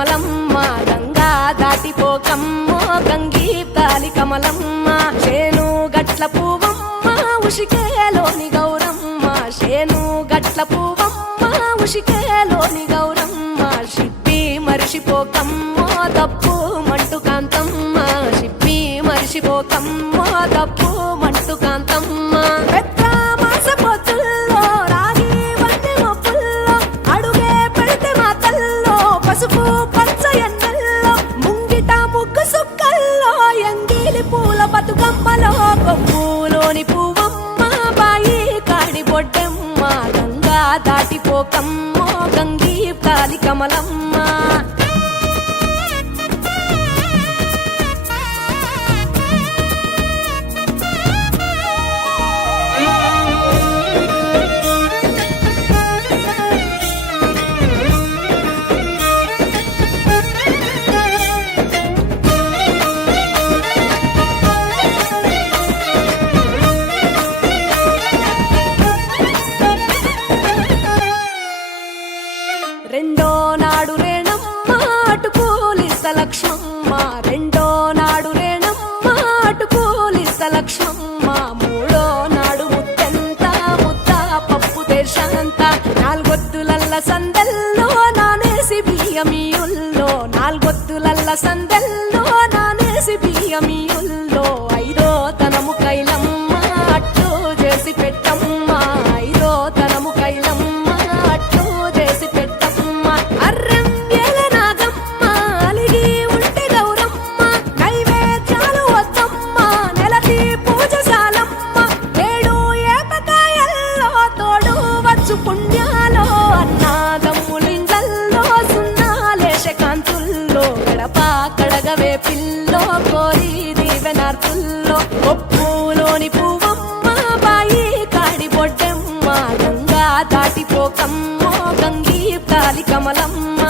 కమలమ్మ గంగా దాటిపోకమ్మో గంగీప్తాలి కమలమ్మ శేను గట్ల పువ్వమ్మ ఉషికేలోని గౌరమ్మ శేను గట్ల పువ్వమ్మ ఉషికేలోని గౌరమ్మ షిప్పి మరిషిపోకమ్మో తప్పు మంటు కాంతమ్మ షిప్పి మరిషిపోకమ్మో తప్పు మంటు కాంతమ్మ పసుపు పచ్చ ఎన్నెల్లో ముంగిట ముగ్గు సుక్కల్లో ఎంగిలి పూల బతుకమ్మలో కొమ్ములోని పువ్వమ్మ బాయి కాడి బొడ్డెమ్మ గంగా దాటిపోకమ్మో గంగీప్తాలి కమలమ్మ రెండో నాడు రేణమ్మ అటుకూలిస్త లక్ష్మమ్మ రెండో నాడు రేణమ్మ అటుకూలిస్త లక్ష్మమ్మ మూడో నాడు ముత్తెంత ముద్ద పప్పు దేశంత నాలుగొత్తులల్ల సందెల్లో నానేసి బియ్యమియుల్లో నాలుగొత్తులల్ల సందెల్లో నానేసి బియ్యమియుల్లో ఐదో తనము కైలమ్మ అట్టు చేసి పెట్టమ్మ ఐదో తనము కైలమ్మ పుణ్యాలో అన్నాదమ్ములింగల్లో సున్నాలేశ కాంతుల్లో గడప కడగవే పిల్లో కోరి దీవెనార్తుల్లో ఒప్పులోని పువ్వమ్మ బాయి కాడి బొడ్డెమ్మ గంగా దాటిపోకమ్మో గంగీప్తాలి కమలమ్మ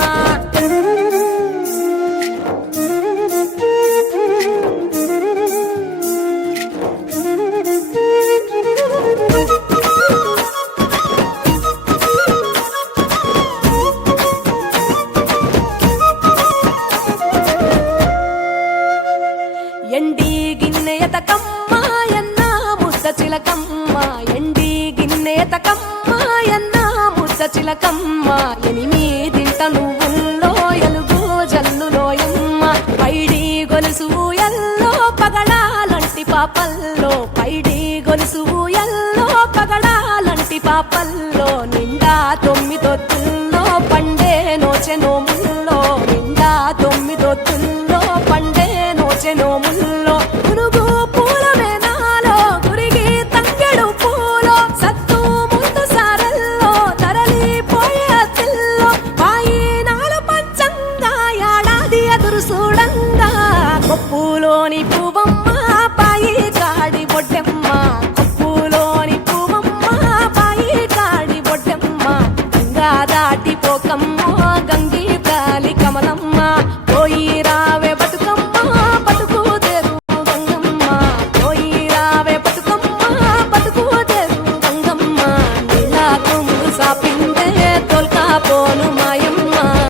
ఎండి గిన్నెయతకమ్మ ఎన్న ముద్ద చిలకమ్మ ఎండి గిన్నెయతకమ్మ ఎన్న ముద్ద చిలకమ్మ ఎనిమిదింట నువ్వుల్లో ఎలుగు జల్లులోయమ్మ పైడి గొలుసు ఎల్లో పగడాలంటి పాపల్లో పైడి గొలుసు ఎల్లో పగడాలంటి పాపల్లో